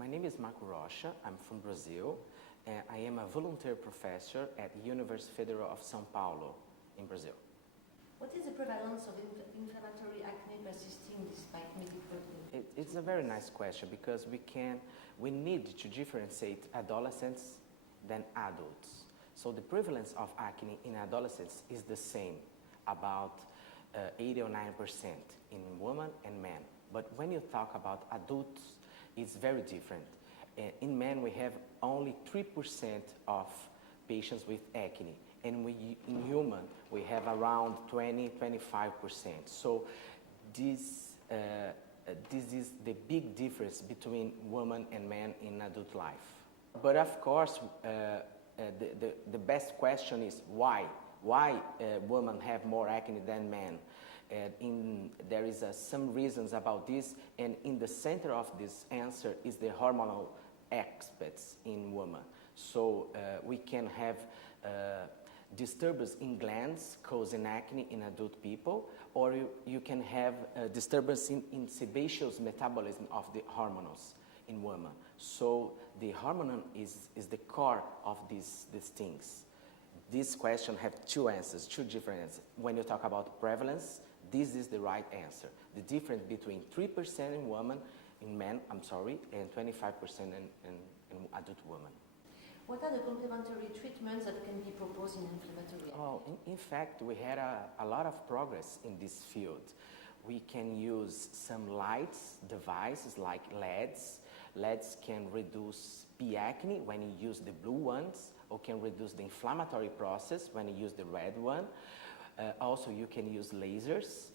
My name is Marco Rocha. I'm from Brazil. And I am a volunteer professor at University Federal of São Paulo in Brazil. What is the prevalence of inflammatory acne persisting despite medical treatment? It's a very nice question because we need to differentiate adolescents than adults. So the prevalence of acne in adolescents is the same, about 80 or 90% in women and men. But when you talk about adults, it's very different. In men, we have only 3% of patients with acne. And in human, we have around 20-25%. So this is the big difference between women and men in adult life. But of course, the best question is why? Why women have more acne than men? There is some reasons about this, and in the center of this answer is the hormonal aspects in women. So we can have disturbance in glands causing acne in adult people, or you can have disturbance in sebaceous metabolism of the hormones in women. So the hormone is the core of these things. This question has two answers, two different answers. When you talk about prevalence, this is the right answer. The difference between 3% in women, in men, and 25% in adult women. What are the complementary treatments that can be proposed in inflammatory acne? In fact, we had a lot of progress in this field. We can use some light devices like LEDs. LEDs can reduce P. acne when you use the blue ones, or can reduce the inflammatory process when you use the red one. Also, you can use lasers.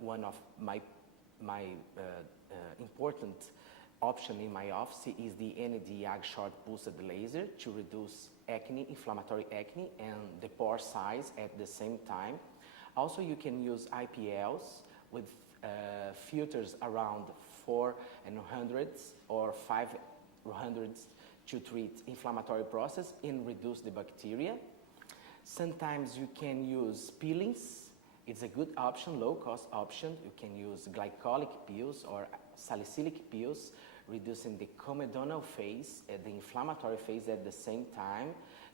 One of my important option in my office is the Nd:YAG short pulsed laser to reduce acne, inflammatory acne, and the pore size at the same time. Also, you can use IPLs with filters around 400 or 500 to treat inflammatory process and reduce the bacteria. Sometimes you can use peelings. It's a good option, low-cost option. You can use glycolic pills or salicylic pills, reducing the comedonal phase and the inflammatory phase at the same time.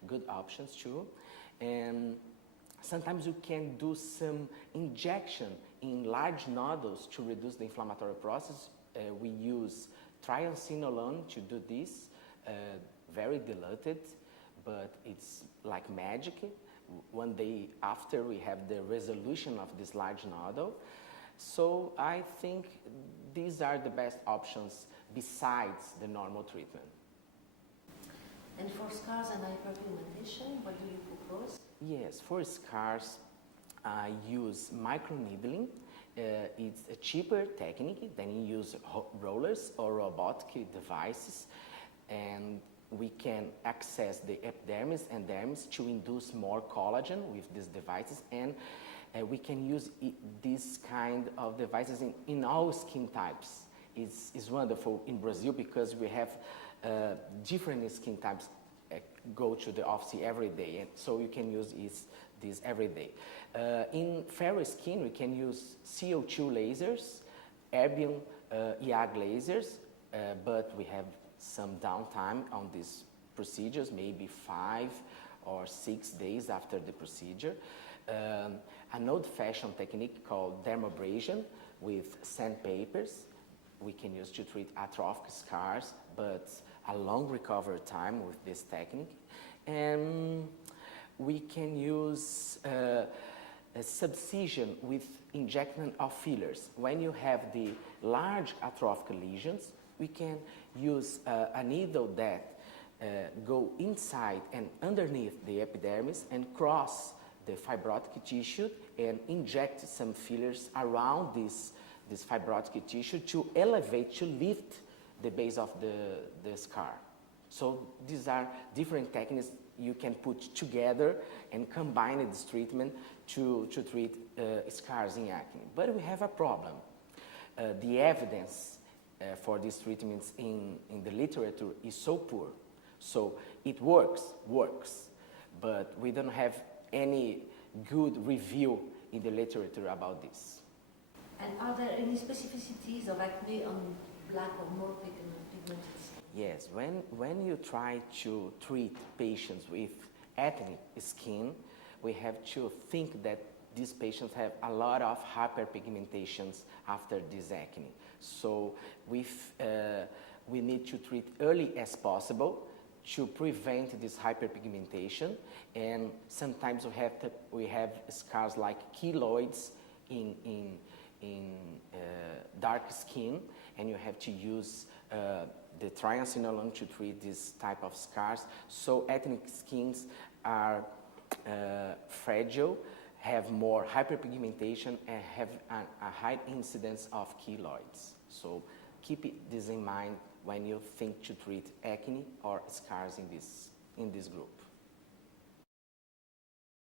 Good options too. And sometimes you can do some injection in large nodules to reduce the inflammatory process. We use triamcinolone to do this, very diluted, but it's like magic. One day after, we have the resolution of this large nodule. So I think these are the best options besides the normal treatment. And for scars and hyperpigmentation, what do you propose? Yes, for scars, I use microneedling. It's a cheaper technique than you use rollers or robotic devices, and we can access the epidermis and dermis to induce more collagen with these devices, and we can use this kind of devices in all skin types. It's wonderful in Brazil because we have different skin types go to the office every day, and so you can use this every day. In fair skin, we can use CO2 lasers, erbium YAG lasers, but we have some downtime on these procedures, maybe 5 or 6 days after the procedure. An old-fashioned technique called dermabrasion with sandpapers we can use to treat atrophic scars, but a long recovery time with this technique. And we can use a subcision with injection of fillers. When you have the large atrophic lesions, we can use a needle that go inside and underneath the epidermis and cross the fibrotic tissue and inject some fillers around this fibrotic tissue to elevate, to lift the base of the scar. So these are different techniques you can put together and combine this treatment to treat scars in acne. But we have a problem. The evidence for these treatments in the literature is so poor. So it works, but we don't have any good review in the literature about this. And are there any specificities of acne on black or more pigmented Yes, when you try to treat patients with acne skin, we have to think that these patients have a lot of hyperpigmentations after this acne. So we need to treat early as possible to prevent this hyperpigmentation, and sometimes we have scars like keloids in dark skin, and you have to use the triamcinolone to treat this type of scars. So ethnic skins are fragile, have more hyperpigmentation, and have a high incidence of keloids. So keep this in mind when you think to treat acne or scars in this group.